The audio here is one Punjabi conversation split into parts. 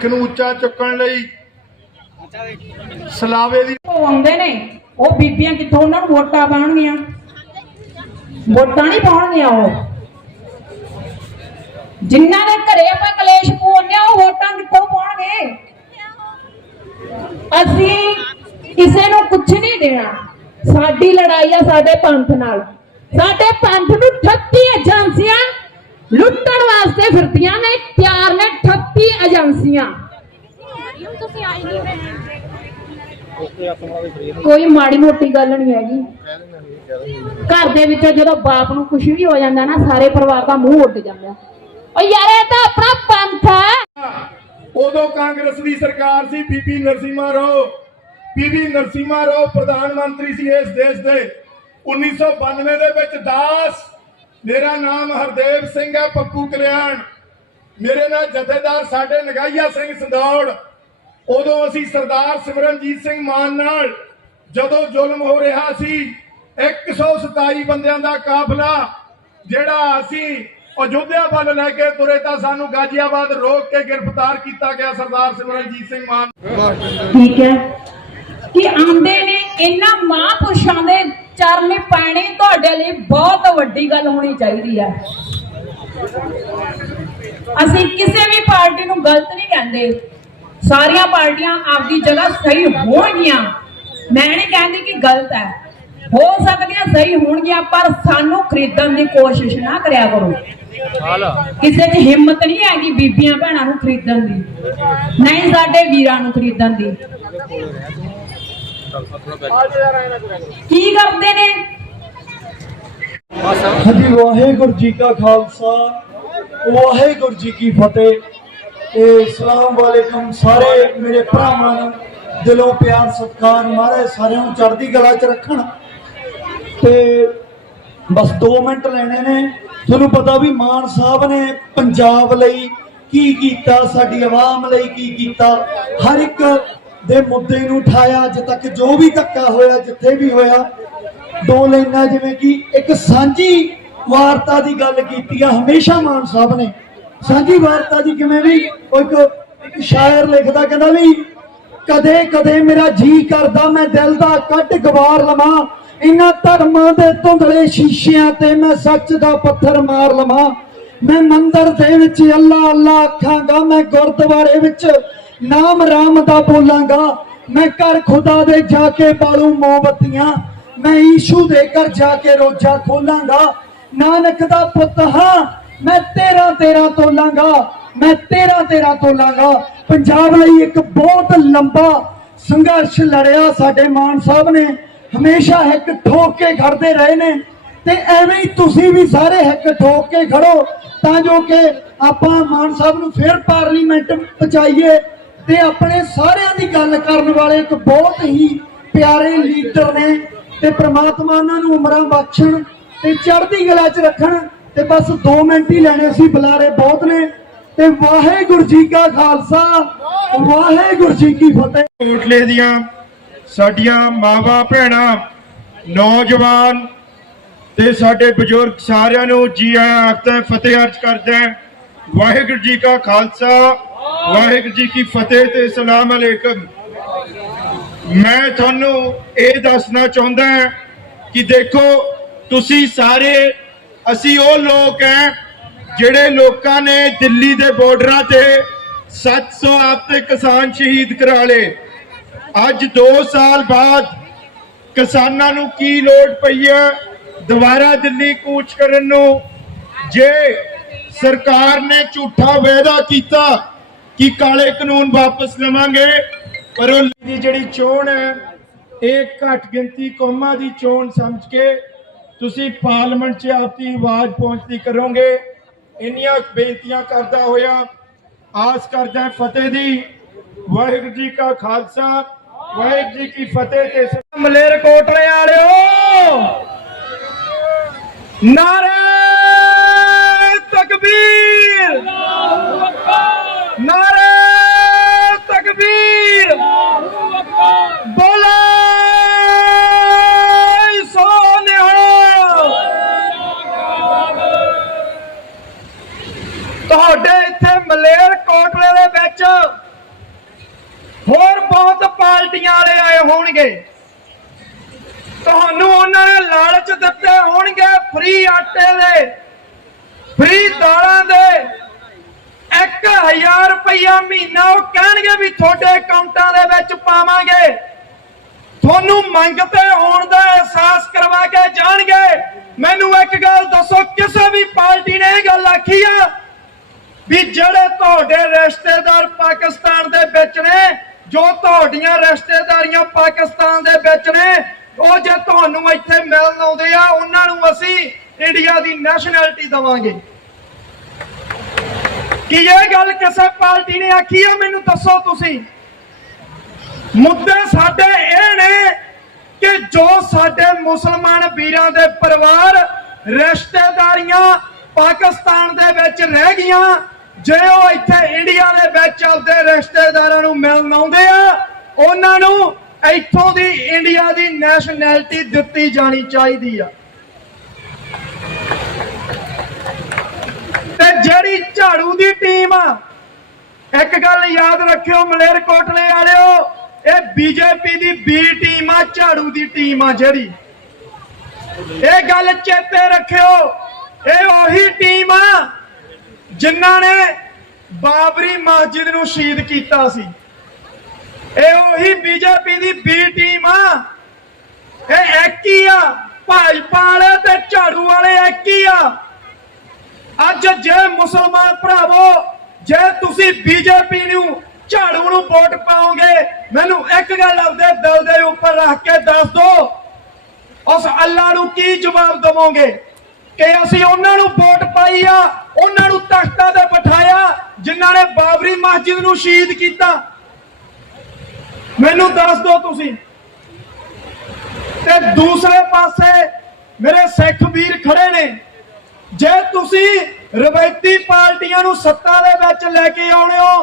ਇੱਕ ਨੂੰ ਉੱਚਾ ਚੁੱਕਣ ਲਈ ਸਲਾਵੇ ਦੀ ਉਹ ਆਉਂਦੇ ਨੇ ਉਹ ਬੀਬੀਆਂ ਕਿੱਥੋਂ ਉਹਨਾਂ ਨੂੰ ਵੋਟਾਂ ਪਾਉਣਗੀਆਂ? ਵੋਟਾਂ ਨਹੀਂ ਪਾਉਣਗੀਆਂ ਉਹ। ਜਿਨ੍ਹਾਂ ਦੇ ਘਰੇ ਆਪਾਂ ਕਲੇਸ਼ ਪਾਉਂਦੇ ਆ ਉਹ ਵੋਟਾਂ ਕਿੱਥੋਂ ਪਾਉਣਗੇ? ਅਸੀਂ ਕਿਸੇ ਨੂੰ ਕੁਝ ਨਹੀਂ ਦੇਣਾ। ਸਾਡੀ ਲੜਾਈ ਆ ਸਾਡੇ ਪੰਥ ਨਾਲ। ਸਾਡੇ ਪੰਥ ਨੂੰ 38 ਏਜੰਸੀਆਂ ਲੁੱਟਣ ਵਾਸਤੇ ਫਿਰਦੀਆਂ ਨੇ ਤਿਆਰ ਨੇ 38 ਏਜੰਸੀਆਂ। ਕੋਈ ਮਾੜੀ ਮੋਟੀ ਗੱਲ ਨਹੀਂ ਹੈਗੀ। ਘਰ ਦੇ ਵਿੱਚ ਜਦੋਂ ਬਾਪ ਨੂੰ ਕੁਝ ਵੀ ਹੋ ਜਾਂਦਾ ਨਾ, ਸਾਰੇ ਪਰਿਵਾਰ ਦਾ ਮੂੰਹ ਉੱਡ ਜਾਂਦਾ। ਓ ਯਾਰ, ਇਹ ਤਾਂ ਆਪਣਾ ਪੰਥ ਹੈ। ਉਦੋਂ ਕਾਂਗਰਸ ਦੀ ਸਰਕਾਰ ਸੀ, ਬੀਬੀ ਨਰਸਿਮਹਾ ਰਾਓ। ਬੀਬੀ ਨਰਸਿਮਾ ਰਾਓ ਪ੍ਰਧਾਨ ਮੰਤਰੀ ਸੀ ਇਸ ਦੇਸ਼ ਦੇ। 1992 ਦੇ ਵਿੱਚ ਦਾਸ ਮੇਰਾ ਨਾਮ ਹਰਦੇਵ ਸਿੰਘ ਹੈ, ਪੱਪੂ ਕਲਿਆਣ। ਮੇਰੇ ਨਾਲ ਜਥੇਦਾਰ ਸਾਡੇ ਨਗਾਈਆ ਸਿੰਘ ਸੰਦੌੜ। ਉਦੋਂ ਅਸੀਂ ਸਰਦਾਰ ਸਿਮਰਨਜੀਤ ਸਿੰਘ ਮਾਨ ਨਾਲ ਜਦੋਂ ਜ਼ੁਲਮ ਹੋ ਰਿਹਾ ਸੀ 127 ਬੰਦਿਆਂ ਦਾ ਕਾਫਲਾ, ਜਿਹੜਾ ਅਸੀਂ ਅਯੁੱਧਿਆ ਵੱਲ ਲੈ ਕੇ ਤੁਰੇ ਤਾਂ ਸਾਨੂੰ ਗਾਜ਼ੀਆਬਾਦ ਰੋਕ ਕੇ ਗ੍ਰਿਫਤਾਰ ਕੀਤਾ ਗਿਆ ਸਰਦਾਰ ਸਿਮਰਨਜੀਤ ਸਿੰਘ ਮਾਨ। ਠੀਕ ਹੈ। ਕਿ ਆਂਦੇ ਨੇ ਇਹਨਾਂ ਮਹਾਂਪੁਰਸ਼ਾਂ ਚਰਨੇ ਪੈਣੇ ਤੁਹਾਡੇ ਲਈ ਬਹੁਤ ਵੱਡੀ ਗੱਲ ਹੋਣੀ ਚਾਹੀਦੀ ਹੈ। ਅਸੀਂ ਕਿਸੇ ਵੀ ਪਾਰਟੀ ਨੂੰ ਗਲਤ ਨਹੀਂ ਕਹਿੰਦੇ। ਸਾਰੀਆਂ ਪਾਰਟੀਆਂ ਆਪਦੀ ਜਗ੍ਹਾ ਸਹੀ ਹੋਣਗੀਆਂ। ਮੈਂ ਨਹੀਂ ਕਹਿੰਦੀ ਕਿ ਗਲਤ ਹੈ। ਹੋ ਸਕਦੀਆਂ ਸਹੀ ਹੋਣਗੀਆਂ ਪਰ ਸਾਨੂੰ ਖਰੀਦਣ ਦੀ ਕੋਸ਼ਿਸ਼ ਨਾ ਕਰਿਆ ਕਰੋ। ਕਿਸੇ 'ਚ ਹਿੰਮਤ ਨਹੀਂ ਹੈਗੀ ਬੀਬੀਆਂ ਭੈਣਾਂ ਨੂੰ ਖਰੀਦਣ ਦੀ। ਨਹੀਂ ਸਾਡੇ ਵੀਰਾਂ ਨੂੰ ਖਰੀਦਣ ਦੀ। ਕੀ ਕਰਦੇ ਨੇ? ਹਾਂਜੀ, ਵਾਹਿਗੁਰੂ ਜੀ ਕਾ ਖਾਲਸਾ, ਵਾਹਿਗੁਰੂ ਜੀ ਕੀ ਫਤਿਹ। ਤੇ ਸਲਾਮ ਵਾਲੇਕਮ ਸਾਰੇ ਮੇਰੇ ਭਰਾਵਾਂ ਨੂੰ, ਦਿਲੋਂ ਪਿਆਰ, ਸਤਿਕਾਰ, ਮਹਾਰਾਜ ਸਾਰਿਆਂ ਨੂੰ ਚੜ੍ਹਦੀ ਕਲਾ 'ਚ ਰੱਖਣ। ਤੇ ਬਸ 2 ਮਿੰਟ ਲੈਣੇ ਨੇ। ਤੁਹਾਨੂੰ ਪਤਾ ਵੀ ਮਾਨ ਸਾਹਿਬ ਨੇ ਪੰਜਾਬ ਲਈ ਕੀ ਕੀਤਾ, ਸਾਡੀ ਆਵਾਮ ਲਈ ਕੀ ਕੀਤਾ। ਹਰ ਇੱਕ ਦੇ ਮੁੱਦੇ ਨੂੰ ਉਠਾਇਆ, ਅੱਜ ਤੱਕ ਜੋ ਵੀ ਧੱਕਾ ਹੋਇਆ, ਜਿੱਥੇ ਵੀ ਹੋਇਆ, ਦੋ ਲਾਈਨਾਂ ਜਿਵੇਂ ਕਿ ਇੱਕ ਸਾਂਝੀ ਵਾਰਤਾ ਦੀ ਗੱਲ ਕੀਤੀ ਆ, ਹਮੇਸ਼ਾ ਮਾਨ ਸਾਹਿਬ ਨੇ। ਸਾਂਝੀ ਵਾਰਤਾ ਦੀ ਕਿਵੇਂ ਵੀ ਇੱਕ ਸ਼ਾਇਰ ਲਿਖਦਾ, ਕਹਿੰਦਾ ਵੀ, ਕਦੇ ਕਦੇ ਮੇਰਾ ਜੀ ਕਰਦਾ, ਮੈਂ ਦਿਲ ਦਾ ਕੱਢ ਗਵਾਰ ਲਵਾਂ। ਇਹਨਾਂ ਧਰਮਾਂ ਦੇ ਧੁੰਦਲੇ ਸ਼ੀਸ਼ਿਆਂ ਤੇ ਮੈਂ ਸੱਚ ਦਾ ਪੱਥਰ ਮਾਰ ਲਵਾਂ। ਮੈਂ ਮੰਦਰ ਦੇ ਵਿੱਚ ਅੱਲਾ ਅੱਲਾ ਆਖਾਂਗਾ, ਮੈਂ ਗੁਰਦੁਆਰੇ ਵਿੱਚ ਨਾਮ ਰਾਮ ਦਾ ਬੋਲਾਂਗਾ। ਮੈਂ ਘਰ ਖੁਦਾ ਦੇ ਜਾ ਕੇ ਬਾਲੂ ਮੋਮਬੱਤੀਆਂ। ਮੈਂ ਈਸ਼ੂ ਦੇ ਘਰ ਜਾ ਕੇ ਰੋਜਾ ਖੋਲਾਂਗਾ। ਨਾਨਕ ਦਾ ਪੁੱਤ ਹਾਂ, ਮੈਂ ਤੇਰਾ ਤੇਰਾ ਤੋਲਾਂਗਾ। ਮੈਂ ਤੇਰਾ ਤੇਰਾ ਤੋਲਾਂਗਾ। ਪੰਜਾਬ ਲਈ ਇੱਕ ਬਹੁਤ ਲੰਬਾ ਸੰਘਰਸ਼ ਲੜਿਆ ਸਾਡੇ ਮਾਨ ਸਾਹਿਬ ਨੇ। ਹਮੇਸ਼ਾ ਇੱਕ ਠੋਕ ਕੇ ਖੜਦੇ ਰਹੇ ਨੇ। ਤੇ ਐਵੇਂ ਹੀ ਤੁਸੀਂ ਵੀ ਸਾਰੇ ਇੱਕ ਠੋਕ ਕੇ ਖੜੋ, ਤਾਂ ਜੋ ਕਿ ਆਪਾਂ ਮਾਨ ਸਾਹਿਬ ਨੂੰ ਫੇਰ ਪਾਰਲੀਮੈਂਟ ਪਹੁੰਚਾਈਏ। ਤੇ ਆਪਣੇ ਸਾਰਿਆਂ ਦੀ ਗੱਲ ਕਰਨ ਵਾਲੇ ਇੱਕ ਬਹੁਤ ਹੀ ਪਿਆਰੇ ਲੀਡਰ ਨੇ ਤੇ ਪ੍ਰਮਾਤਮਾ ਉਹਨਾਂ ਨੂੰ ਉਮਰਾਂ ਬਖਸ਼ਣ ਤੇ ਚੜ੍ਹਦੀ ਕਲਾ 'ਚ ਰੱਖਣ ਤੇ ਬਸ 2 ਮਿੰਟ ਹੀ ਲੈਣੇ ਸੀ, ਬੁਲਾਰੇ ਬਹੁਤ ਨੇ ਤੇ ਵਾਹਿਗੁਰੂ ਜੀ ਕਾ ਖਾਲਸਾ, ਵਾਹਿਗੁਰੂ ਜੀ ਕੀ ਫਤਿਹ। ਕੋਟਲੇ ਦੀਆਂ ਸਾਡੀਆਂ ਮਾਵਾਂ ਭੈਣਾਂ, ਨੌਜਵਾਨ ਤੇ ਸਾਡੇ ਬਜ਼ੁਰਗ ਸਾਰਿਆਂ ਨੂੰ ਜੀ ਆਇਆਂ ਆਖਦਾ ਫਤਿਹ ਅਰਜ਼ ਕਰਦਾ ਵਾਹਿਗੁਰੂ ਜੀ ਕਾ ਖਾਲਸਾ। ਵਾਹਿਗੁਰੂ ਜੀ ਕੀ ਫਤਿਹ ਤੇ ਸਲਾਮ ਅਲੈਕਮ। ਮੈਂ ਤੁਹਾਨੂੰ ਇਹ ਦੱਸਣਾ ਚਾਹੁੰਦਾ ਹਾਂ ਕਿ ਦੇਖੋ, ਤੁਸੀਂ ਸਾਰੇ, ਅਸੀਂ ਉਹ ਲੋਕ ਹੈ ਜਿਹੜੇ ਲੋਕਾਂ ਨੇ ਦਿੱਲੀ ਦੇ ਬਾਰਡਰਾਂ ਤੇ 700 ਆਪਤੇ ਕਿਸਾਨ ਸ਼ਹੀਦ ਕਰਾ ਲਏ। ਅੱਜ 2 ਸਾਲ ਬਾਅਦ ਕਿਸਾਨਾਂ ਨੂੰ ਕੀ ਲੋੜ ਪਈ ਹੈ? ਦੁਬਾਰਾ ਦਿੱਲੀ ਕੂਚ ਕਰਨ ਨੂੰ? ਜੇ ਸਰਕਾਰ ਨੇ ਝੂਠਾ ਵਾਅਦਾ ਕੀਤਾ ਕਿ ਕਾਲੇ ਕਾਨੂੰਨ ਵਾਪਸ ਲਵਾਂਗੇ? ਪਰ ਉਹ ਦੀ ਜਿਹੜੀ ਚੋਣ ਹੈ, ਇਹ ਘੱਟ ਗਿਣਤੀ ਕੌਮਾਂ ਦੀ ਚੋਣ ਸਮਝ ਕੇ ਤੁਸੀਂ ਪਾਰਲੀਮੈਂਟ 'ਚ ਆਪਣੀ ਆਵਾਜ਼ ਪਹੁੰਚਦੀ ਕਰੋਗੇ। ਇੰਨੀਆਂ ਬੇਨਤੀਆਂ ਕਰਦਾ ਹੋਇਆ, ਆਸ ਕਰਦਾ ਫਤਿਹ ਦੀ। ਵਾਹਿਗੁਰੂ ਜੀ ਕਾ ਖਾਲਸਾ, ਵਾਹਿਗੁਰੂ ਜੀ ਕੀ ਫਤਿਹ ਤੇ ਮਲੇਰ ਕੋਟਲੇ ਵਾਲਿਓ! ਨਾਰੇ ਤਕਬੀਰ! ਨਾਰੇ ਤਕਬੀਰ। ਬੋਲੇ ਸੋਨਿਹਾ ਤੁਹਾਡੇ ਇੱਥੇ ਮਲੇਰ ਕੋਟਲੇ ਦੇ ਵਿੱਚ ਹੋਰ ਬਹੁਤ ਪਾਰਟੀਆਂ ਵਾਲੇ ਆਏ ਹੋਣਗੇ। ਤੁਹਾਨੂੰ ਉਹਨਾਂ ਨੇ ਲਾਲਚ ਦਿੱਤੇ ਹੋਣਗੇ ਫ੍ਰੀ ਆਟੇ ਦੇ, ਫ੍ਰੀ ਦਾਲਾਂ ਦੇ। 1000 ਰੁਪਇਆ ਮਹੀਨਾ, ਉਹ ਕਹਿਣਗੇ ਵੀ ਤੁਹਾਡੇ ਅਕਾਊਂਟਾਂ ਦੇ ਵਿੱਚ ਪਾਵਾਂਗੇ। ਤੁਹਾਨੂੰ ਮੰਗਤੇ ਹੋਣ ਦਾ ਅਹਿਸਾਸ ਕਰਵਾ ਕੇ ਜਾਣਗੇ। ਮੈਨੂੰ ਇੱਕ ਗੱਲ ਦੱਸੋ, ਕਿਸੇ ਵੀ ਪਾਰਟੀ ਨੇ ਇਹ ਗੱਲ ਆਖੀ ਆ ਵੀ ਜਿਹੜੇ ਤੁਹਾਡੇ ਰਿਸ਼ਤੇਦਾਰ ਪਾਕਿਸਤਾਨ ਦੇ ਵਿੱਚ ਨੇ, ਜੋ ਤੁਹਾਡੀਆਂ ਰਿਸ਼ਤੇਦਾਰੀਆਂ ਪਾਕਿਸਤਾਨ ਦੇ ਵਿੱਚ ਨੇ, ਉਹ ਜੇ ਤੁਹਾਨੂੰ ਇੱਥੇ ਮਿਲਣ ਆਉਂਦੇ ਆ, ਉਹਨਾਂ ਨੂੰ ਅਸੀਂ ਇੰਡੀਆ ਦੀ ਨੈਸ਼ਨੈਲਿਟੀ ਦਵਾਂਗੇ। ਕੀ ਇਹ ਗੱਲ ਕਿਸੇ ਪਾਰਟੀ ਨੇ ਆਖੀ ਆ, ਮੈਨੂੰ ਦੱਸੋ ਤੁਸੀਂ। ਮੁੱਦੇ ਸਾਡੇ ਇਹ ਨੇ ਕਿ ਜੋ ਸਾਡੇ ਮੁਸਲਮਾਨ ਵੀਰਾਂ ਦੇ ਪਰਿਵਾਰ, ਰਿਸ਼ਤੇਦਾਰੀਆਂ ਪਾਕਿਸਤਾਨ ਦੇ ਵਿੱਚ ਰਹਿ ਗਈਆਂ, ਜੇ ਉਹ ਇੱਥੇ ਇੰਡੀਆ ਦੇ ਵਿੱਚ ਆਪਦੇ ਰਿਸ਼ਤੇਦਾਰਾਂ ਨੂੰ ਮਿਲਣ ਆਉਂਦੇ ਆ, ਉਹਨਾਂ ਨੂੰ ਇੱਥੋਂ ਦੀ ਇੰਡੀਆ ਦੀ ਨੈਸ਼ਨੈਲਿਟੀ ਦਿੱਤੀ ਜਾਣੀ ਚਾਹੀਦੀ ਆ। ਤੇ ਜਿਹੜੀ ਝਾੜੂ ਦੀ ਟੀਮ ਆ, ਇੱਕ ਗੱਲ ਯਾਦ ਰੱਖਿਓ ਮਲੇਰਕੋਟਲੇ ਵਾਲਿਓ, ਇਹ ਬੀਜੇਪੀ ਦੀ ਬੀ ਟੀਮ ਆ, ਝਾੜੂ ਦੀ ਟੀਮ ਆ ਜਿਹੜੀ। ਇਹ ਗੱਲ ਚੇਤੇ ਰੱਖਿਓ, ਇਹ ਉਹੀ ਟੀਮ ਆ ਜਿਨ੍ਹਾਂ ਨੇ ਬਾਬਰੀ ਮਸਜਿਦ ਨੂੰ ਸ਼ਹੀਦ ਕੀਤਾ ਸੀ। ਇਹ ਉਹੀ ਬੀਜੇਪੀ ਦੀ ਬੀ ਟੀਮ ਆ। ਇਹ ਇੱਕ ਹੀ ਆ, ਭਾਜਪਾ ਵਾਲੇ ਤੇ ਝਾੜੂ ਵਾਲੇ ਅੱਜ ਜੇ ਮੁਸਲਮਾਨ ਭਰਾਵੋ, ਜੇ ਤੁਸੀਂ ਬੀਜੇਪੀ ਨੂੰ ਝਾੜੂ ਨੂੰ ਵੋਟ ਪਾਓਗੇ, ਮੈਨੂੰ ਇੱਕ ਗੱਲ ਆਪਦੇ ਦਿਲ ਦੇ ਉੱਪਰ ਰੱਖ ਕੇ ਦੱਸ ਦਿਓ ਉਸ ਅੱਲਾ ਨੂੰ ਕੀ ਜਵਾਬ ਦਵੋਗੇ? ਕਿ ਅਸੀਂ ਉਹਨਾਂ ਨੂੰ ਵੋਟ ਪਾਈ ਆ, ਉਹਨਾਂ ਨੂੰ ਤਖਤਾਂ ਤੇ ਬਿਠਾਇਆ, ਜਿਨ੍ਹਾਂ ਨੇ ਬਾਬਰੀ ਮਸਜਿਦ ਨੂੰ ਸ਼ਹੀਦ ਕੀਤਾ? ਮੈਨੂੰ ਦੱਸ ਦਿਓ ਤੁਸੀਂ। ਤੇ ਦੂਸਰੇ ਪਾਸੇ ਮੇਰੇ ਸਿੱਖ ਵੀਰ ਖੜੇ ਨੇ। ਜੇ ਤੁਸੀਂ ਰਵਾਇਤੀ ਪਾਰਟੀਆਂ ਨੂੰ ਸੱਤਾ ਦੇ ਵਿੱਚ ਲੈ ਕੇ ਆਉਣੇ ਹੋ,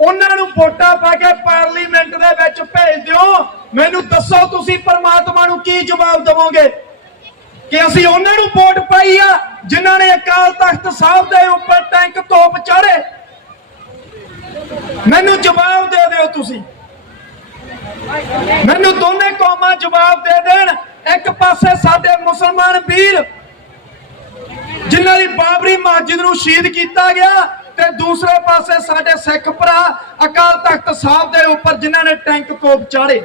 ਉਹਨਾਂ ਨੂੰ ਵੋਟਾਂ ਪਾ ਕੇ ਪਾਰਲੀਮੈਂਟ ਦੇ ਵਿੱਚ ਭੇਜ ਦਿਓ। ਮੈਨੂੰ ਦੱਸੋ ਤੁਸੀਂ ਪਰਮਾਤਮਾ ਨੂੰ ਕੀ ਜਵਾਬ ਦੇਵੋਗੇ? ਕਿ ਅਸੀਂ ਉਹਨਾਂ ਨੂੰ ਵੋਟ ਪਾਈ ਆ, ਜਿਨ੍ਹਾਂ ਨੇ ਅਕਾਲ ਤਖਤ ਸਾਹਿਬ ਦੇ ਉੱਪਰ ਟੈਂਕ ਤੋਪ ਚਾੜੇ ਮੈਨੂੰ ਜਵਾਬ ਦੇ ਦਿਓ ਤੁਸੀਂ। ਮੈਨੂੰ ਦੋਨੇ ਕੌਮਾਂ ਜਵਾਬ ਦੇ ਦੇਣ। ਇੱਕ ਪਾਸੇ ਸਾਡੇ ਮੁਸਲਮਾਨ ਵੀਰ ਜਿਨ੍ਹਾਂ ਦੀ ਬਾਬਰੀ ਮਸਜਿਦ ਨੂੰ ਸ਼ਹੀਦ ਕੀਤਾ ਗਿਆ ਤੇ ਦੂਸਰੇ ਪਾਸੇ ਸਾਡੇ ਸਿੱਖ ਭਰਾ ਅਕਾਲ ਤਖਤ ਸਾਹਿਬ ਦੇ ਉੱਪਰ ਜਿਨ੍ਹਾਂ ਨੇ ਟੈਂਕ ਤੋਪ ਚਾੜੇ।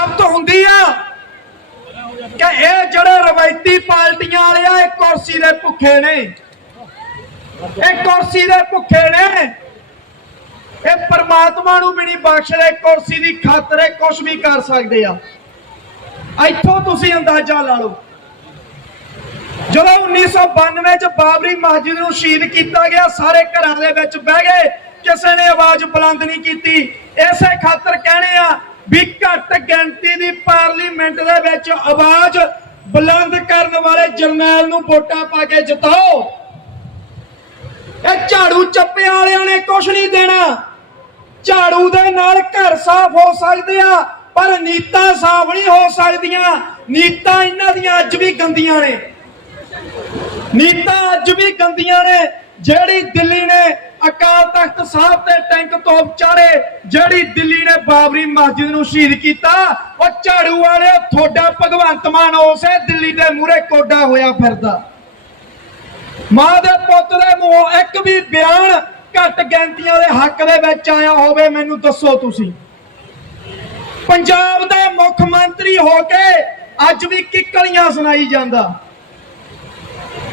ਆਪ ਤੋਂ ਹੁੰਦੀ ਆ ਕਿ ਇਹ ਜਿਹੜੇ ਰਵਾਇਤੀ ਪਾਰਟੀਆਂ ਵਾਲੇ ਆ, ਇਹ ਕੁਰਸੀ ਦੇ ਭੁੱਖੇ ਨੇ। ਇਹ ਕੁਰਸੀ ਦੇ ਭੁੱਖੇ ਨੇ। ਇਹ ਪਰਮਾਤਮਾ ਨੂੰ ਵੀ ਨਹੀਂ ਬਖਸ਼ਦੇ ਕੁਰਸੀ ਦੀ ਖਾਤਰ ਇਹ ਕੁਝ ਵੀ ਕਰ ਸਕਦੇ ਆ। ਇੱਥੋਂ ਤੁਸੀਂ ਅੰਦਾਜ਼ਾ ਲਾ ਲਓ। ਜਦੋਂ 1992 ਚ ਬਾਬਰੀ ਮਸਜਿਦ ਨੂੰ ਸ਼ਹੀਦ ਕੀਤਾ ਗਿਆ, ਸਾਰੇ ਘਰਾਂ ਦੇ ਵਿੱਚ ਬਹਿ ਗਏ। ਕਿਸੇ ਨੇ ਆਵਾਜ਼ ਬੁਲੰਦ ਨਹੀਂ ਕੀਤੀ। ਇਸੇ ਖਾਤਰ ਕਹਿੰਦੇ ਆ ਵੀ ਘੱਟ ਗਿਣਤੀ ਦੀ ਪਾਰਲੀਮੈਂਟ ਦੇ ਵਿੱਚ ਆਵਾਜ਼ ਬੁਲੰਦ ਕਰਨ ਵਾਲੇ ਜਰਨੈਲ ਨੂੰ ਵੋਟਾਂ ਪਾ ਕੇ ਜਿਤਾਓ। ਇਹ ਝਾੜੂ ਚੱਪੇ ਵਾਲਿਆਂ ਨੇ ਕੁਝ ਨਹੀਂ ਦੇਣਾ। ਝਾੜੂ ਦੇ ਨਾਲ ਘਰ ਸਾਫ਼ ਹੋ ਸਕਦੇ ਆ, ਪਰ ਨੀਤਾਂ ਸਾਫ਼ ਨਹੀਂ ਹੋ ਸਕਦੀਆਂ। ਨੀਤਾਂ ਇਹਨਾਂ ਦੀਆਂ ਅੱਜ ਵੀ ਗੰਦੀਆਂ ਨੇ। ਨੀਤਾਂ ਅੱਜ ਵੀ ਗੰਦੀਆਂ ਨੇ, ਜਿਹੜੀ ਦਿੱਲੀ ਨੇ ਅਕਾਲ ਤਖਤ ਸਾਹਿਬ ਤੇ ਟੈਂਕ ਤੋਪ ਚਾੜੇ ਜਿਹੜੀ ਦਿੱਲੀ ਨੇ ਬਾਬਰੀ ਮਸਜਿਦ ਨੂੰ ਸ਼ਹੀਦ ਕੀਤਾ, ਉਹ ਝਾੜੂ ਵਾਲੇ ਤੁਹਾਡਾ ਭਗਵੰਤ ਮਾਨ ਉਸੇ ਦਿੱਲੀ ਦੇ ਮੂਹਰੇ ਕੋਡਾ ਹੋਇਆ ਫਿਰਦਾ। ਮਾਂ ਦੇ ਪੁੱਤ ਦੇ ਮੂੰਹੋਂ ਇੱਕ ਵੀ ਬਿਆਨ ਘੱਟ ਗਿਣਤੀਆਂ ਦੇ ਹੱਕ ਦੇ ਵਿੱਚ ਆਇਆ ਹੋਵੇ, ਮੈਨੂੰ ਦੱਸੋ ਤੁਸੀਂ। ਪੰਜਾਬ ਦਾ ਮੁੱਖ ਮੰਤਰੀ ਹੋ ਕੇ ਅੱਜ ਵੀ ਕਿੱਕਲੀਆਂ ਸੁਣਾਈ ਜਾਂਦਾ।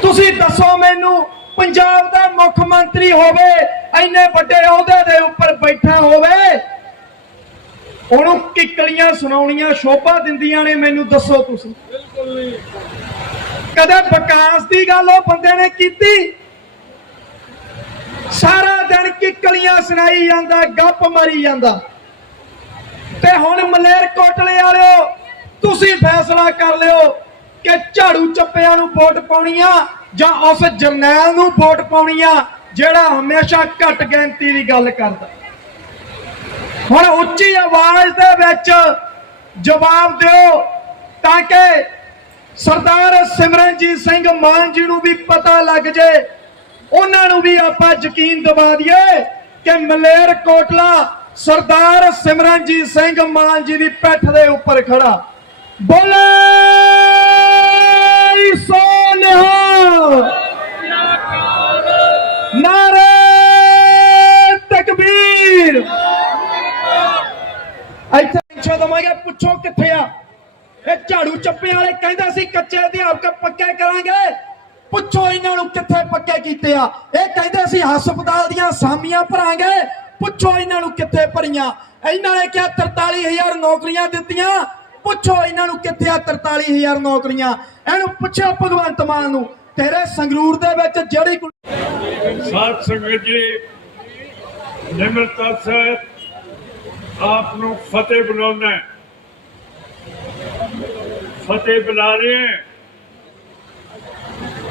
ਤੁਸੀਂ ਦੱਸੋ ਮੈਨੂੰ ਪੰਜਾਬ ਦਾ ਮੁੱਖ ਮੰਤਰੀ ਹੋਵੇ ਇੰਨੇ ਵੱਡੇ ਅਹੁਦੇ ਦੇ ਉੱਪਰ ਬੈਠਾ ਹੋਵੇ? ਉਹਨੂੰ ਕਿੱਕਲੀਆਂ ਸੁਣਾਉਣੀਆਂ ਸ਼ੋਭਾ ਦਿੰਦੀਆਂ ਨੇ ਮੈਨੂੰ ਦੱਸੋ ਤੁਸੀਂ। ਕਦੇ ਵਿਕਾਸ ਦੀ ਗੱਲ ਉਹ ਬੰਦੇ ਨੇ ਕੀਤੀ? ਸਾਰਾ ਦਿਨ ਕਿੱਕਲੀਆਂ ਸੁਣਾਈ ਜਾਂਦਾ ਗੱਪ ਮਾਰੀ ਜਾਂਦਾ। ਤੇ ਹੁਣ ਮਲੇਰ ਕੋਟਲੇ ਵਾਲਿਓ ਤੁਸੀਂ ਫੈਸਲਾ ਕਰ ਲਿਓ। ਕਿ ਝਾੜੂ ਚੱਪਿਆਂ ਨੂੰ ਵੋਟ ਪਾਉਣੀ ਆ ਜਾਂ ਉਸ ਜਰਨੈਲ ਨੂੰ ਵੋਟ ਪਾਉਣੀ ਆ ਜਿਹੜਾ ਹਮੇਸ਼ਾ ਘੱਟ ਗਿਣਤੀ ਦੀ ਗੱਲ ਕਰਦਾ। ਹੁਣ ਉੱਚੀ ਆਵਾਜ਼ ਦੇ ਵਿੱਚ ਜਵਾਬ ਦਿਓ ਤਾਂ ਕਿ ਸਰਦਾਰ ਸਿਮਰਨਜੀਤ ਸਿੰਘ ਮਾਨ ਜੀ ਨੂੰ ਵੀ ਪਤਾ ਲੱਗ ਜੇ। ਉਹਨਾਂ ਨੂੰ ਵੀ ਆਪਾਂ ਯਕੀਨ ਦਿਵਾ ਦਈਏ ਕਿ ਮਲੇਰ ਕੋਟਲਾ ਸਰਦਾਰ ਸਿਮਰਨਜੀਤ ਸਿੰਘ ਮਾਨ ਜੀ ਦੀ ਪਿੱਠ ਦੇ ਉੱਪਰ ਖੜਾ। ਬੋਲੇ! ਸੋਨਿਹਾ ਨਾਰੇ ਤਕਬੀਰ ਇੱਥੇ ਪਿੱਛੇ ਦਵਾਂਗੇ ਪੁੱਛੋ ਕਿੱਥੇ ਆ? ਇਹ ਝਾੜੂ ਚੱਪੇ ਵਾਲੇ ਕਹਿੰਦੇ ਸੀ, ਕੱਚੇ ਅਧਿਆਪਕ ਪੱਕੇ ਕਰਾਂਗੇ। ਪੁੱਛੋ ਇਹਨਾਂ ਨੂੰ ਕਿੱਥੇ ਪੱਕੇ ਕੀਤੇ ਆ। ਇਹ ਕਹਿੰਦੇ ਸੀ, ਹਸਪਤਾਲ ਦੀਆਂ ਸਾਮੀਆਂ ਭਰਾਂਗੇ। ਪੁੱਛੋ ਇਹਨਾਂ ਨੂੰ ਕਿੱਥੇ ਭਰੀਆਂ। ਇਹਨਾਂ ਨੇ ਕਿਹਾ 43000 ਨੌਕਰੀਆਂ ਦਿੱਤੀਆਂ। ਪੁੱਛੋ ਇਹਨਾਂ ਨੂੰ ਕਿੱਥੇ ਆ 43000 ਨੌਕਰੀਆਂ। ਇਹਨੂੰ ਪੁੱਛੋ ਭਗਵੰਤ ਮਾਨ ਨੂੰ, ਤੇਰੇ ਸੰਗਰੂਰ ਦੇ ਵਿੱਚ ਜਿਹੜੀ ਸਾਧ ਸੰਗਤ ਜੀ, ਨਿਮਰਤਾ ਸਾਹਿਬ ਆਪ ਨੂੰ ਫਤਿਹ ਬੁਲਾਉਣਾ ਫਤਿਹ ਬੁਲਾ ਰਹੇ ਹੈ।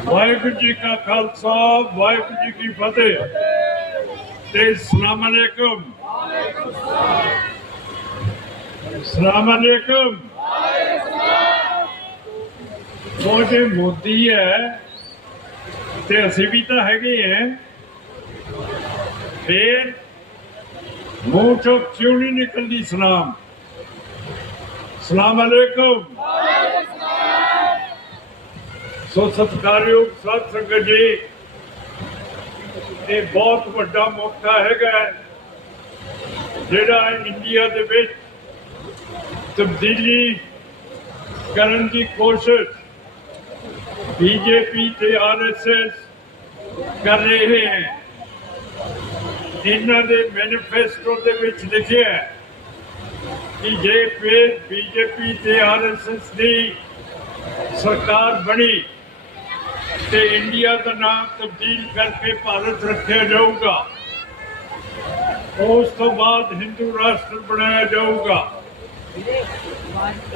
ਵਾਹਿਗੁਰੂ ਜੀ ਕਾ ਖਾਲਸਾ, ਵਾਹਿਗੁਰੂ ਜੀ ਕੀ ਫਤਿਹ। ਤੇ ਸਲਾਮ ਅਲੈਕਮ। ਸਲਾਮ ਅਲੈਕਮ। ਉਹ ਜੇ ਮੋਦੀ ਹੈ ਤੇ ਅਸੀਂ ਵੀ ਤਾਂ ਹੈਗੇ ਆ ਫੇਰ ਮੂੰਹ ਚੋਂ ਕਿਉਂ ਨਹੀਂ ਨਿਕਲਦੀ ਸਲਾਮ? ਸਲਾਮ ਅਲੈਕੁਮ। ਸੋ ਸਤਿਕਾਰਯੋਗ ਸਾਧ ਸੰਗਤ ਜੀ ਇਹ ਬਹੁਤ ਵੱਡਾ ਮੌਕਾ ਹੈਗਾ ਹੈ, ਜਿਹੜਾ ਇੰਡੀਆ ਦੇ ਵਿੱਚ ਤਬਦੀਲੀ ਕਰਨ ਦੀ ਕੋਸ਼ਿਸ਼ ਬੀਜੇਪੀ ਤੇ ਆਰਐਸਐਸ ਕਰ ਰਹੇ ਹੈ। ਇਹਨਾਂ ਦੇ ਮੈਨੀਫੈਸਟੋ ਦੇ ਵਿੱਚ ਲਿਖਿਆ ਹੈ ਕਿ ਜੇ ਫਿਰ ਬੀਜੇਪੀ ਤੇ ਆਰਐਸਐਸ ਦੀ ਸਰਕਾਰ ਬਣੀ ਤੇ ਇੰਡੀਆ ਦਾ ਨਾਮ ਤਬਦੀਲ ਕਰਕੇ ਭਾਰਤ ਰੱਖਿਆ ਜਾਊਗਾ, ਉਸ ਤੋਂ ਬਾਅਦ ਹਿੰਦੂ ਰਾਸ਼ਟਰ ਬਣਾਇਆ ਜਾਊਗਾ।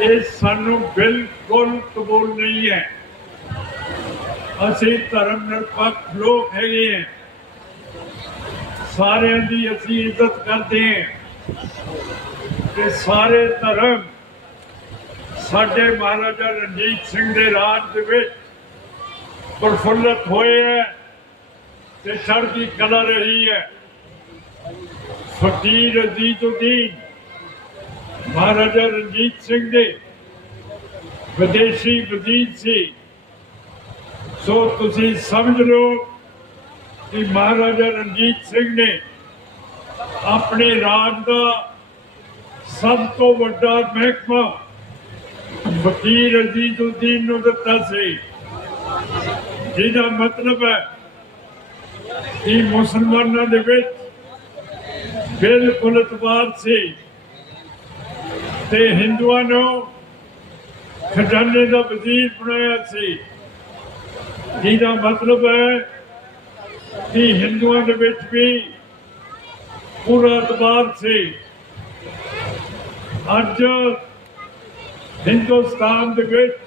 ਇਹ ਸਾਨੂੰ ਬਿਲਕੁਲ ਕਬੂਲ ਨਹੀਂ ਹੈ। ਅਸੀਂ ਧਰਮ ਨਿਰਪੱਖ ਲੋਕ ਹੈਗੇ ਹਾਂ। ਸਾਰਿਆਂ ਦੀ ਅਸੀਂ ਇੱਜ਼ਤ ਕਰਦੇ ਹਾਂ ਤੇ ਸਾਰੇ ਧਰਮ ਸਾਡੇ ਮਹਾਰਾਜਾ ਰਣਜੀਤ ਸਿੰਘ ਦੇ ਰਾਜ ਦੇ ਵਿੱਚ ਪ੍ਰਫੁੱਲਤ ਹੋਏ ਹੈ ਤੇ ਚੜ੍ਹਦੀ ਕਲਾ ਰਹੀ ਹੈ। ਫਕੀਰ ਅਜ਼ੀਜ਼ੁਦੀਨ ਮਹਾਰਾਜਾ ਰਣਜੀਤ ਸਿੰਘ ਦੇ ਵਿਦੇਸ਼ੀ ਵਜ਼ੀਰ ਸੀ। ਸੋ ਤੁਸੀਂ ਸਮਝ ਲਓ ਕਿ ਮਹਾਰਾਜਾ ਰਣਜੀਤ ਸਿੰਘ ਨੇ ਆਪਣੇ ਰਾਜ ਦਾ ਸਭ ਤੋਂ ਵੱਡਾ ਮਹਿਕਮਾ ਵਕੀਰ ਅਜ਼ੀਜ਼ੁਦੀਨ ਨੂੰ ਦਿੱਤਾ ਸੀ। ਜਿਹਦਾ ਮਤਲਬ ਹੈ ਕਿ ਮੁਸਲਮਾਨਾਂ ਦੇ ਵਿੱਚ ਬਿਲਕੁਲ ਇਤਬਾਰ ਸੀ ਤੇ ਹਿੰਦੂਆਂ ਨੂੰ ਖਜ਼ਾਨੇ ਦਾ ਵਜ਼ੀਰ ਬਣਾਇਆ ਸੀ। ਜਿਹਦਾ ਮਤਲਬ ਹੈ ਕਿ ਹਿੰਦੂਆਂ ਦੇ ਵਿੱਚ ਵੀ ਪੂਰਾ ਇਤਬਾਰ ਸੀ। ਅੱਜ ਹਿੰਦੁਸਤਾਨ ਦੇ ਵਿੱਚ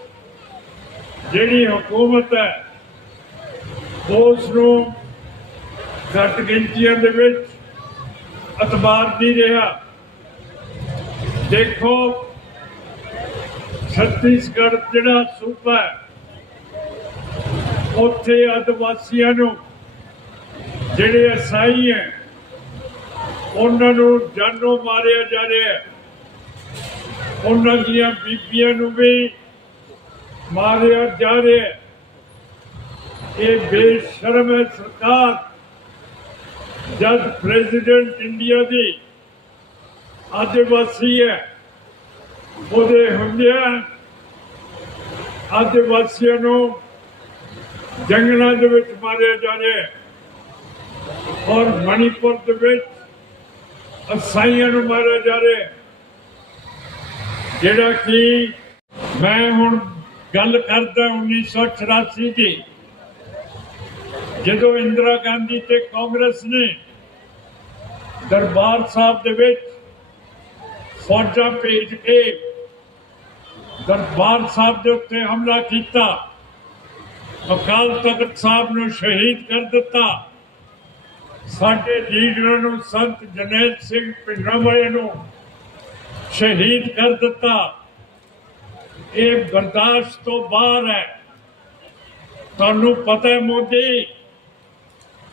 ਜਿਹੜੀ ਹਕੂਮਤ ਹੈ ਉਸ ਨੂੰ ਘੱਟ ਗਿਣਤੀਆਂ ਦੇ ਵਿੱਚ ਇਤਬਾਰ ਨਹੀਂ ਰਿਹਾ। ਦੇਖੋ, ਛੱਤੀਸਗੜ੍ਹ ਜਿਹੜਾ ਸੂਬਾ ਹੈ ਉੱਥੇ ਆਦਿਵਾਸੀਆਂ ਨੂੰ ਜਿਹੜੇ ਅਸਾਈ ਹੈ, ਉਹਨਾਂ ਨੂੰ ਜਾਨੋਂ ਮਾਰਿਆ ਜਾ ਰਿਹਾ ਹੈ। ਉਹਨਾਂ ਦੀਆਂ ਬੀਬੀਆਂ ਨੂੰ ਵੀ ਮਾਰਿਆ ਜਾ ਰਿਹਾ ਹੈ। ਇਹ ਬੇਸ਼ਰਮ ਹੈ ਸਰਕਾਰ। ਜਦ ਪ੍ਰੈਜ਼ੀਡੈਂਟ ਇੰਡੀਆ ਦੀ ਆਦਿਵਾਸੀ ਹੈ, ਉਹਦੇ ਹੁੰਦਿਆਂ ਆਦਿਵਾਸੀਆਂ ਨੂੰ ਜੰਗਲਾਂ ਦੇ ਵਿੱਚ ਮਾਰਿਆ ਜਾ ਰਿਹਾ ਔਰ ਮਣੀਪੁਰ ਦੇ ਵਿੱਚ ਅਸਾਈਆਂ ਨੂੰ ਮਾਰਿਆ ਜਾ ਰਿਹਾ ਜਿਹੜਾ ਕਿ ਮੈਂ ਹੁਣ ਗੱਲ ਕਰਦਾ 1984 ਦੀ, ਜਦੋਂ ਇੰਦਰਾ ਗਾਂਧੀ ਤੇ ਕਾਂਗਰਸ ਨੇ ਦਰਬਾਰ ਸਾਹਿਬ ਦੇ ਵਿੱਚ ਫੌਜਾਂ ਭੇਜ ਕੇ ਦਰਬਾਰ ਸਾਹਿਬ ਦੇ ਉੱਤੇ ਹਮਲਾ ਕੀਤਾ। ਅਕਾਲ ਤਖਤ ਸਾਹਿਬ ਨੂੰ ਸ਼ਹੀਦ ਕਰ ਦਿੱਤਾ। ਸਾਡੇ ਲੀਡਰਾਂ ਨੂੰ ਸੰਤ ਜਨੇਲ ਸਿੰਘ ਪਿੰਡਰਾਵਾਲੇ ਨੂੰ ਸ਼ਹੀਦ ਕਰ ਦਿੱਤਾ। ਇਹ ਬਰਦਾਸ਼ਤ ਤੋਂ ਬਾਹਰ ਹੈ। ਤੁਹਾਨੂੰ ਪਤਾ ਹੈ ਮੋਦੀ,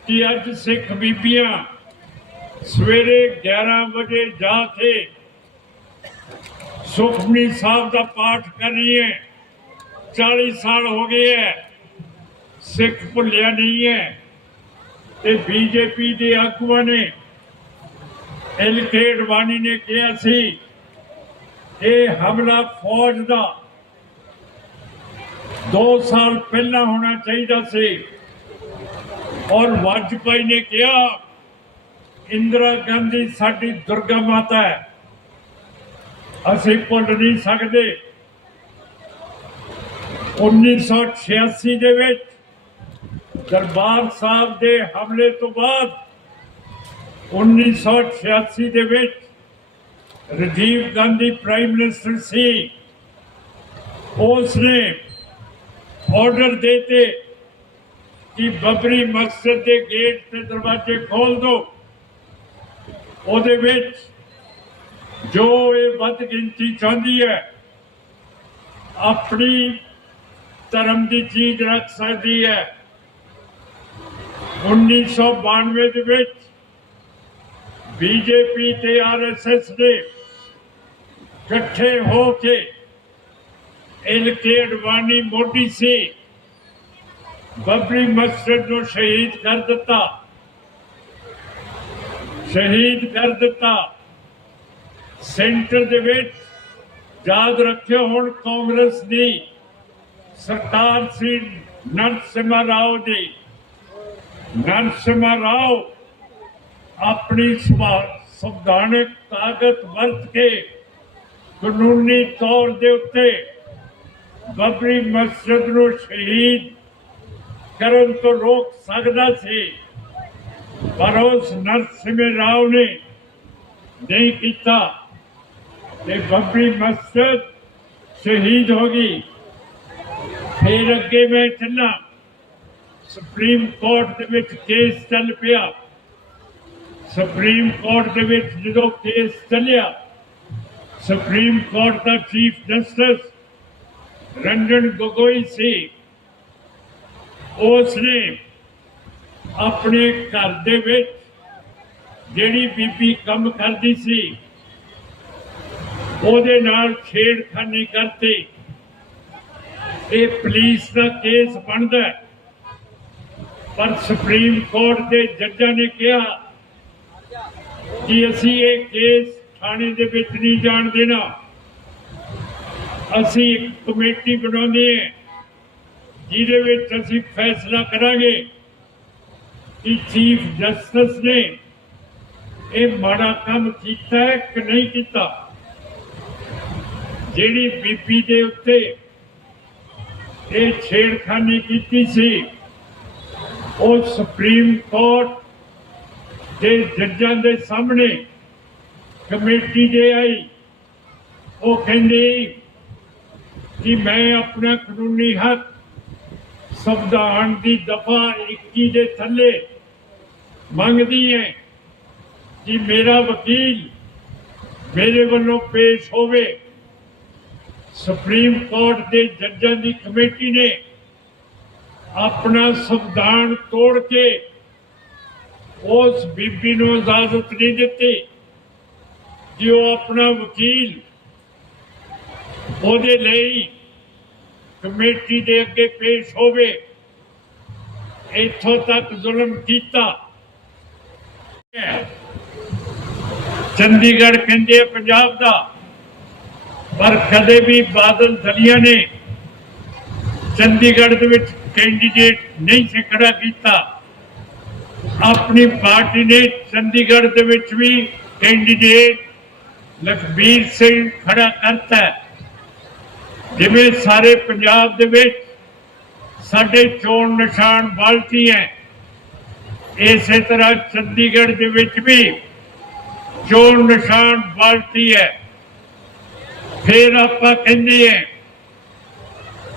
ਕਿ ਅੱਜ ਸਿੱਖ ਬੀਬੀਆਂ ਸਵੇਰੇ 11 ਵਜੇ ਜਾ ਕੇ ਸੁਖਮਨੀ ਸਾਹਿਬ ਦਾ ਪਾਠ ਕਰਨੀ ਹੈ 40 ਸਾਲ ਹੋ ਗਏ ਹੈ। ਸਿੱਖ ਭੁੱਲਿਆ ਨਹੀਂ ਹੈ ਤੇ ਬੀਜੇਪੀ ਦੇ ਆਗੂਆਂ ਨੇ ਐਲ ਕੇ ਅਡਵਾਨੀ ਨੇ ਕਿਹਾ ਸੀ, ਇਹ ਹਮਲਾ ਫੌਜ ਦਾ 2 ਸਾਲ ਪਹਿਲਾਂ ਹੋਣਾ ਚਾਹੀਦਾ ਸੀ। ਔਰ ਵਾਜਪਾਈ ਨੇ ਕਿਹਾ, ਇੰਦਰਾ ਗਾਂਧੀ ਸਾਡੀ ਦੁਰਗਾ ਮਾਤਾ ਹੈ। ਅਸੀਂ ਭੁੱਲ ਨਹੀਂ ਸਕਦੇ। 1986 ਦੇ ਵਿੱਚ ਦਰਬਾਰ ਸਾਹਿਬ ਦੇ ਹਮਲੇ ਤੋਂ ਬਾਅਦ 1986 ਦੇ ਵਿੱਚ ਰਾਜੀਵ ਗਾਂਧੀ ਪ੍ਰਾਈਮ ਮਿਨਿਸਟਰ ਸੀ। ਉਸ ਨੇ ਆਰਡਰ ਦੇਤੇ ਕਿ ਬਬਰੀ ਮਸਜਿਦ ਦੇ ਗੇਟ ਤੇ ਦਰਵਾਜ਼ੇ ਖੋਲ ਦਿਓ ਉਹਦੇ ਵਿੱਚ ਜੋ ਇਹ ਵੱਧ ਗਿਣਤੀ ਚਾਹੁੰਦੀ ਹੈ, ਆਪਣੀ ਧਰਮ ਦੀ ਚੀਜ਼ ਰੱਖ ਸਕਦੀ ਹੈ। 1992 ਦੇ ਵਿੱਚ ਬੀਜੇਪੀ ਤੇ ਆਰਐਸਐਸ ਨੇ ਇਕੱਠੇ ਹੋ ਕੇ ਐਲਕੇ ਅਡਵਾਨੀ ਮੋਦੀ ਸੀ, ਬਬਰੀ ਮਸਜਿਦ ਨੂੰ ਸ਼ਹੀਦ ਕਰ ਦਿੱਤਾ। ਸ਼ਹੀਦ ਕਰ ਦਿੱਤਾ। ਸੈਂਟਰ ਦੇ ਵਿੱਚ ਯਾਦ ਰੱਖਿਓ ਹੁਣ ਕਾਂਗਰਸ ਦੀ ਸਰਦਾਰ ਸੀ ਨਰਸਿਮਹਾ ਰਾਓ ਜੀ। ਨਰਸਿਮਾ ਰਾਓ ਆਪਣੀ ਸੰਵਿਧਾਨਕ ਤਾਕਤ ਵਰਤ ਕੇ ਕਾਨੂੰਨੀ ਤੌਰ ਦੇ ਉੱਤੇ ਬਬਰੀ ਮਸਜਿਦ ਨੂੰ ਸ਼ਹੀਦ ਕਰਨ ਤੋਂ ਰੋਕ ਸਕਦਾ ਸੀ, ਪਰ ਉਸ ਨਰਸਿਮੇ ਰਾਓ ਨੇ ਨਹੀਂ ਕੀਤਾ ਤੇ ਬਬਰੀ ਮਸਜਿਦ ਸ਼ਹੀਦ ਹੋ ਗਈ। ਫਿਰ ਅੱਗੇ ਮੈਂ ਚੱਲਾਂ। ਸੁਪਰੀਮ ਕੋਰਟ ਦੇ ਵਿੱਚ ਕੇਸ ਚੱਲ ਪਿਆ। ਸੁਪਰੀਮ ਕੋਰਟ ਦੇ ਵਿੱਚ ਜਦੋਂ ਕੇਸ ਚੱਲਿਆ, ਸੁਪਰੀਮ ਕੋਰਟ ਦਾ ਚੀਫ ਜਸਟਿਸ ਰੰਜਨ ਗੋਗੋਈ ਸੀ। ਉਸ ਨੇ ਆਪਣੇ ਘਰ ਦੇ ਵਿੱਚ ਜਿਹੜੀ ਬੀਬੀ ਕੰਮ ਕਰਦੀ ਸੀ, ਉਹਦੇ ਨਾਲ ਛੇੜਖਾਨੀ ਕਰਤੀ। ਇਹ ਪੁਲਿਸ ਦਾ ਕੇਸ ਬਣਦਾ ਹੈ। ਪਰ ਸੁਪਰੀਮ ਕੋਰਟ ਦੇ ਜੱਜਾਂ ਨੇ ਕਿਹਾ ਕਿ ਅਸੀਂ ਇਹ ਕੇਸ ਥਾਣੇ ਦੇ ਵਿੱਚ ਨਹੀਂ ਜਾਣ ਦੇਣਾ। ਅਸੀਂ ਇੱਕ ਕਮੇਟੀ ਬਣਾਉਂਦੇ ਹਾਂ, ਜਿਹਦੇ ਵਿੱਚ ਅਸੀਂ ਫੈਸਲਾ ਕਰਾਂਗੇ ਕਿ ਚੀਫ ਜਸਟਿਸ ਨੇ ਇਹ ਮਾੜਾ ਕੰਮ ਕੀਤਾ ਹੈ ਕਿ ਨਹੀਂ ਕੀਤਾ। ਜਿਹੜੀ ਬੀਬੀ ਦੇ ਉੱਤੇ ਇਹ ਛੇੜਖਾਨੀ ਕੀਤੀ ਸੀ ਉਹ ਸੁਪਰੀਮ ਕੋਰਟ ਦੇ ਜੱਜਾਂ ਦੇ ਸਾਹਮਣੇ ਕਮੇਟੀ ਦੇ ਆਈ, ਉਹ ਕਹਿੰਦੇ ਕਿ ਮੈਂ ਆਪਣਾ ਕਾਨੂੰਨੀ ਹੱਕ ਸੰਵਿਧਾਨ ਦੀ ਦਫਾ 21 ਦੇ ਥੱਲੇ ਮੰਗਦੀ ਹੈ ਕਿ ਮੇਰਾ ਵਕੀਲ ਮੇਰੇ ਵੱਲੋਂ ਪੇਸ਼ ਹੋਵੇ। ਸੁਪਰੀਮ ਕੋਰਟ ਦੇ ਜੱਜਾਂ ਦੀ ਕਮੇਟੀ ਨੇ ਆਪਣਾ ਸੰਵਿਧਾਨ ਤੋੜ ਕੇ ਉਸ ਬੀਬੀ ਨੂੰ ਇਜਾਜ਼ਤ ਨਹੀਂ ਦਿੱਤੀ ਕਿ ਉਹ ਆਪਣਾ ਵਕੀਲ ਉਹਦੇ ਲਈ ਕਮੇਟੀ ਦੇ ਅੱਗੇ ਪੇਸ਼ ਹੋਵੇ, ਇੱਥੋਂ ਤੱਕ ਜ਼ੁਲਮ ਕੀਤਾ। ਚੰਡੀਗੜ੍ਹ ਕਹਿੰਦੇ ਪੰਜਾਬ ਦਾ, ਪਰ ਕਦੇ ਵੀ ਬਾਦਲ ਦਲੀਆ ਨੇ ਚੰਡੀਗੜ੍ਹ ਦੇ ਵਿੱਚ ਕੈਂਡੀਡੇਟ ਨਹੀਂ ਸੀ ਖੜਾ ਕੀਤਾ। ਆਪਣੀ ਪਾਰਟੀ ਨੇ ਚੰਡੀਗੜ੍ਹ ਦੇ ਵਿੱਚ ਵੀ ਕੈਂਡੀਡੇਟ ਲਖਬੀਰ ਸਿੰਘ ਖੜਾ ਕਰਤਾ ਜਿਵੇਂ ਸਾਰੇ ਪੰਜਾਬ ਦੇ ਵਿੱਚ ਸਾਡੇ ਚੋਣ ਨਿਸ਼ਾਨ ਬਾਲਟੀ ਹੈ, ਇਸੇ ਤਰ੍ਹਾਂ ਚੰਡੀਗੜ੍ਹ ਦੇ ਵਿੱਚ ਵੀ ਚੋਣ ਨਿਸ਼ਾਨ ਬਾਲਟੀ ਹੈ। ਫਿਰ ਆਪਾਂ ਕਹਿੰਦੇ ਹਾਂ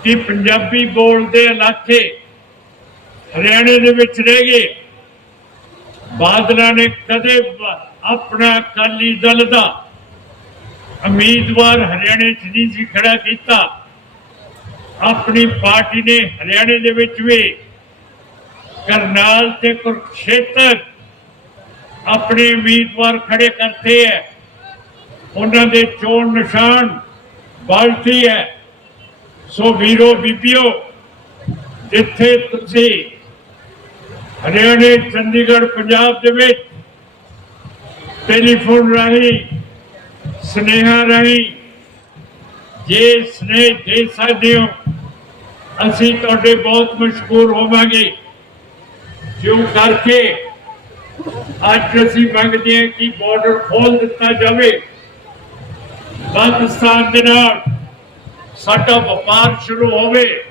ਕਿ ਪੰਜਾਬੀ ਬੋਲਦੇ ਇਲਾਕੇ ਹਰਿਆਣੇ ਦੇ ਵਿੱਚ ਰਹਿ ਗਏ। ਬਾਦਲਾਂ ਨੇ ਕਦੇ ਆਪਣਾ ਅਕਾਲੀ ਦਲ ਦਾ ਉਮੀਦਵਾਰ ਹਰਿਆਣੇ 'ਚ ਨਹੀਂ ਸੀ ਖੜਾ ਕੀਤਾ। ਆਪਣੀ ਪਾਰਟੀ ਨੇ ਹਰਿਆਣੇ ਦੇ ਵਿੱਚ ਵੀ ਕਰਨਾਲ ਤੇ ਕੁਰਕਸ਼ੇਤਰ ਆਪਣੇ ਉਮੀਦਵਾਰ ਖੜੇ ਕਰਤੇ ਹੈ। ਉਹਨਾਂ ਦੇ ਚੋਣ ਨਿਸ਼ਾਨ ਬਾਲਟੀ ਹੈ। ਸੋ ਵੀਰੋ, ਬੀਬੀਓ, ਜਿੱਥੇ ਤੁਸੀਂ ਹਰਿਆਣੇ, ਚੰਡੀਗੜ੍ਹ, ਪੰਜਾਬ ਦੇ ਵਿੱਚ ਟੈਲੀਫੋਨ ਰਾਹੀਂ, ਸੁਨੇਹਾ ਰਾਹੀਂ ਜੇ ਸਨੇਹ ਦੇ ਸਕਦੇ ਹੋ, ਅਸੀਂ ਤੁਹਾਡੇ ਬਹੁਤ ਮਸ਼ਹੂਰ ਹੋਵਾਂਗੇ। ਕਿਉਂ ਕਰਕੇ ਅੱਜ ਅਸੀਂ ਮੰਗਦੇ ਹਾਂ ਕਿ ਬਾਰਡਰ ਖੋਲ ਦਿੱਤਾ ਜਾਵੇ। ਪਾਕਿਸਤਾਨ ਦੇ ਨਾਲ ਸਾਡਾ ਵਪਾਰ ਸ਼ੁਰੂ ਹੋਵੇ।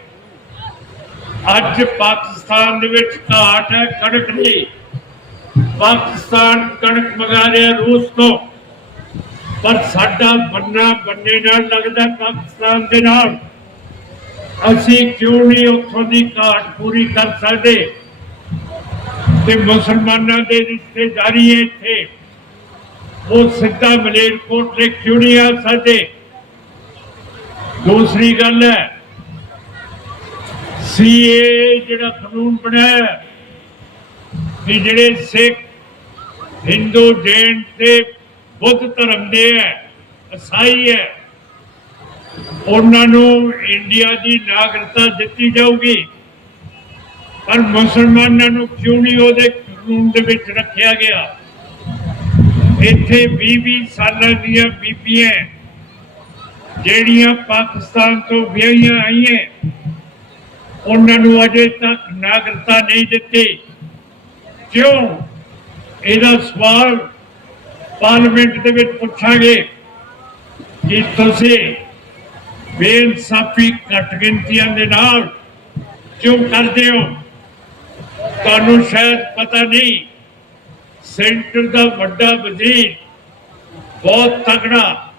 ਅੱਜ ਪਾਕਿਸਤਾਨ ਦੇ ਵਿੱਚ ਘਾਟ ਹੈ, ਕਣਕ ਦੀ। ਪਾਕਿਸਤਾਨ ਕਣਕ ਮੰਗਾ ਰਿਹਾ ਰੂਸ ਤੋਂ। ਪਰ ਸਾਡਾ ਬੰਨਾ ਬੰਨੇ ਨਾਲ ਲੱਗਦਾ ਪਾਕਿਸਤਾਨ ਦੇ ਨਾਲ। ਅਸੀਂ ਕਿਉਂ ਨਹੀਂ ਉੱਥੋਂ ਦੀ ਘਾਟ ਪੂਰੀ ਕਰ ਸਕਦੇ? ਤੇ ਮੁਸਲਮਾਨਾਂ ਦੇ ਰਿਸ਼ਤੇਦਾਰੀ ਹੈ ਇੱਥੇ। ਉਹ ਸਿੱਧਾ ਮਲੇਰਕੋਟਲੇ ਕਿਉਂ ਨਹੀਂ ਆ ਸਕਦੇ? ਦੂਸਰੀ ਗੱਲ ਹੈ, ਸੀਏ ਜਿਹੜਾ ਕਾਨੂੰਨ ਬਣਾਇਆ ਕਿ ਜਿਹੜੇ ਸਿੱਖ ਹਿੰਦੂ ਜੈਨ ਤੇ ਬੁੱਧ ਧਰਮ ਦੇ ਹੈ ਈਸਾਈ ਹੈ, ਉਹਨਾਂ ਨੂੰ ਇੰਡੀਆ ਦੀ ਨਾਗਰਿਕਤਾ ਦਿੱਤੀ ਜਾਊਗੀ। ਪਰ ਮੁਸਲਮਾਨਾਂ ਨੂੰ ਕਿਉਂ ਨਹੀਂ ਉਹਦੇ ਕਾਨੂੰਨ ਦੇ ਵਿੱਚ ਰੱਖਿਆ ਗਿਆ? ਇੱਥੇ 20-20 ਸਾਲਾਂ ਦੀਆਂ ਬੀਬੀਆਂ ਜਿਹੜੀਆਂ ਪਾਕਿਸਤਾਨ ਤੋਂ ਵਿਆਹੀਆਂ ਆਈਆਂ, ਉਹਨਾਂ ਨੂੰ ਅਜੇ ਤੱਕ ਨਾਗਰਿਕਤਾ ਨਹੀਂ ਦਿੱਤੀ। ਕਿਉਂ? ਇਹਦਾ ਸਵਾਲ ਪਾਰਲੀਮੈਂਟ ਦੇ ਵਿੱਚ ਪੁੱਛਾਂਗੇ ਕਿ ਤੁਸੀਂ ਬੇਇਨਸਾਫੀ ਘੱਟ ਗਿਣਤੀਆਂ ਦੇ ਨਾਲ ਕਿਉਂ ਕਰਦੇ ਹੋ? ਤੁਹਾਨੂੰ ਸ਼ਾਇਦ ਪਤਾ ਨਹੀਂ, ਸੈਂਟਰ ਦਾ ਵੱਡਾ ਵਜ਼ੀਰ ਬਹੁਤ ਤਕੜਾ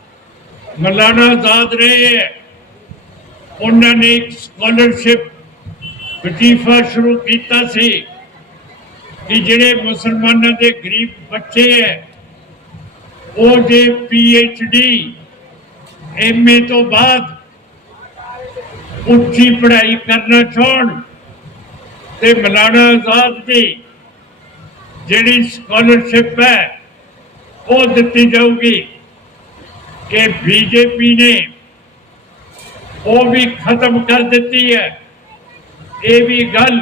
ਮਲਾਨਾ ਆਜ਼ਾਦ ਰਹੇ ਹੈ। ਉਹਨਾਂ ਨੇ ਇੱਕ ਸਕਾਲਰਸ਼ਿਪ ਵਜ਼ੀਫਾ ਸ਼ੁਰੂ ਕੀਤਾ ਸੀ ਕਿ ਜਿਹੜੇ ਮੁਸਲਮਾਨਾਂ ਦੇ ਗਰੀਬ ਬੱਚੇ ਹੈ, ਉਹ ਜੇ ਪੀ ਐਚ ਡੀ ਐਮਏ ਤੋਂ ਬਾਅਦ ਉੱਚੀ ਪੜ੍ਹਾਈ ਕਰਨਾ ਚਾਹਣ ਤੇ ਮਲਾਨਾ ਆਜ਼ਾਦ ਦੀ ਜਿਹੜੀ ਸਕਾਲਰਸ਼ਿਪ ਹੈ, ਉਹ ਦਿੱਤੀ ਜਾਊਗੀ। ਕਿ ਬੀਜੇਪੀ ਨੇ ਉਹ ਵੀ ਖਤਮ ਕਰ ਦਿੱਤੀ ਹੈ। ਇਹ ਵੀ ਗੱਲ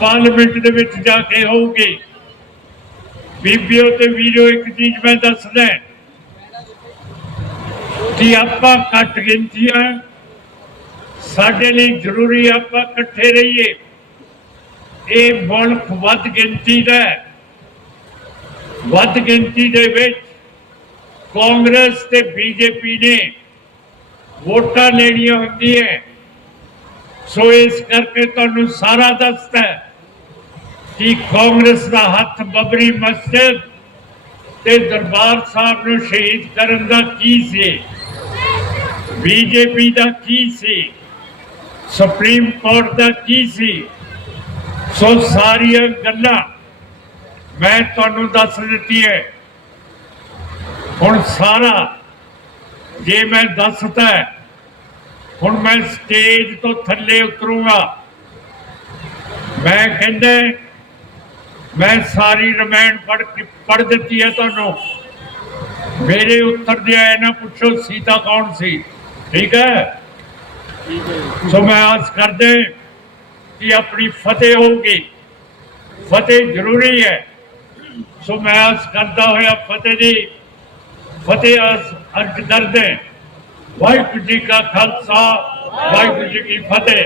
ਪਾਰਲੀਮੈਂਟ ਦੇ ਵਿੱਚ ਜਾ ਕੇ ਹੋਊਗੀ। ਬੀਬੀਓ ਤੇ ਵੀਰੋ, ਇੱਕ ਚੀਜ਼ ਮੈਂ ਦੱਸਦਾ ਕਿ ਆਪਾਂ ਘੱਟ ਗਿਣਤੀਆਂ ਸਾਡੇ ਲਈ ਜ਼ਰੂਰੀ ਆਪਾਂ ਇਕੱਠੇ ਰਹੀਏ। ਇਹ ਮੁਲਕ ਵੱਧ ਗਿਣਤੀ ਦਾ ਵੱਧ ਗਿਣਤੀ ਦੇ ਵਿੱਚ ਕਾਂਗਰਸ ਤੇ ਬੀਜੇਪੀ ਨੇ ਵੋਟਾਂ ਲੈਣੀਆਂ ਹੁੰਦੀਆਂ ਸੋ ਇਸ ਕਰਕੇ ਤੁਹਾਨੂੰ ਸਾਰਾ ਦੱਸਦਾ ਕਿ ਕਾਂਗਰਸ ਦਾ ਹੱਥ ਬਬਰੀ ਮਸਜਿਦ ਤੇ ਦਰਬਾਰ ਸਾਹਿਬ ਨੂੰ ਸ਼ਹੀਦ ਕਰਨ ਦਾ ਕੀ ਸੀ? ਬੀਜੇਪੀ ਦਾ ਕੀ ਸੀ? ਸੁਪਰੀਮ ਕੋਰਟ ਦਾ ਕੀ ਸੀ? ਸੋ ਸਾਰੀਆਂ ਗੱਲਾਂ ਮੈਂ ਤੁਹਾਨੂੰ ਦੱਸ ਦਿੱਤੀ ਹੈ। ਹੁਣ ਸਾਰਾ ਜੇ ਮੈਂ ਦੱਸਤਾ ਹੁਣ ਮੈਂ ਸਟੇਜ ਤੋਂ ਥੱਲੇ ਉਤਰੂੰਗਾ। ਮੈਂ ਕਹਿੰਦਾ, ਮੈਂ ਸਾਰੀ ਰਮਾਇਣ ਪੜ੍ਹ ਕੇ, ਪੜ੍ਹ ਦਿੱਤੀ ਹੈ ਤੁਹਾਨੂੰ। ਮੇਰੇ ਉੱਤਰ ਦੇ ਆਏ ਨਾ ਪੁੱਛੋ, ਸੀਤਾ ਕੌਣ ਸੀ? ਠੀਕ ਹੈ? ਸੋ ਮੈਂ ਆਸ ਕਰਦੇ ਕਿ ਆਪਣੀ ਫਤਿਹ ਹੋਊਗੀ। ਫਤਿਹ ਜ਼ਰੂਰੀ ਹੈ। ਸੋ ਮੈਂ ਆਸ ਕਰਦਾ ਹੋਇਆ ਫਤਿਹ ਦੀ ਫਤਿਹ ਆਸ ਅਰਜ ਕਰਦੇ ਵਾਹਿਗੁਰੂ ਜੀ ਕਾ ਖਾਲਸਾ ਵਾਹਿਗੁਰੂ ਜੀ ਕੀ ਫਤਿਹ।